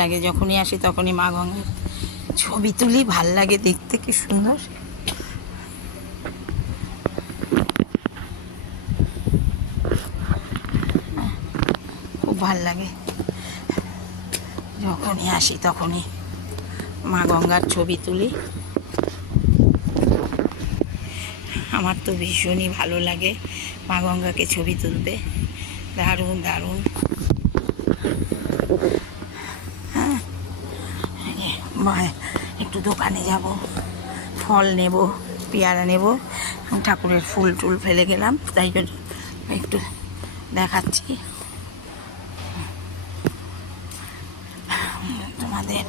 লাগে, যখনই আসি তখনই মা গঙ্গার ছবি তুলি, ভাল লাগে দেখতে, কি সুন্দর। খুব ভাল লাগে, যখনই আসি তখনই মা গঙ্গার ছবি তুলি। আমার তো ভীষণই ভালো লাগে মা গঙ্গাকে ছবি তুলতে, দারুণ দারুণ। হ্যাঁ, একটু দোকানে যাব, ফল নেব, পেয়ারা নেব, ঠাকুরের ফুল টুল ফেলে গেলাম, তাই জন্য একটু দেখাচ্ছি তোমাদের।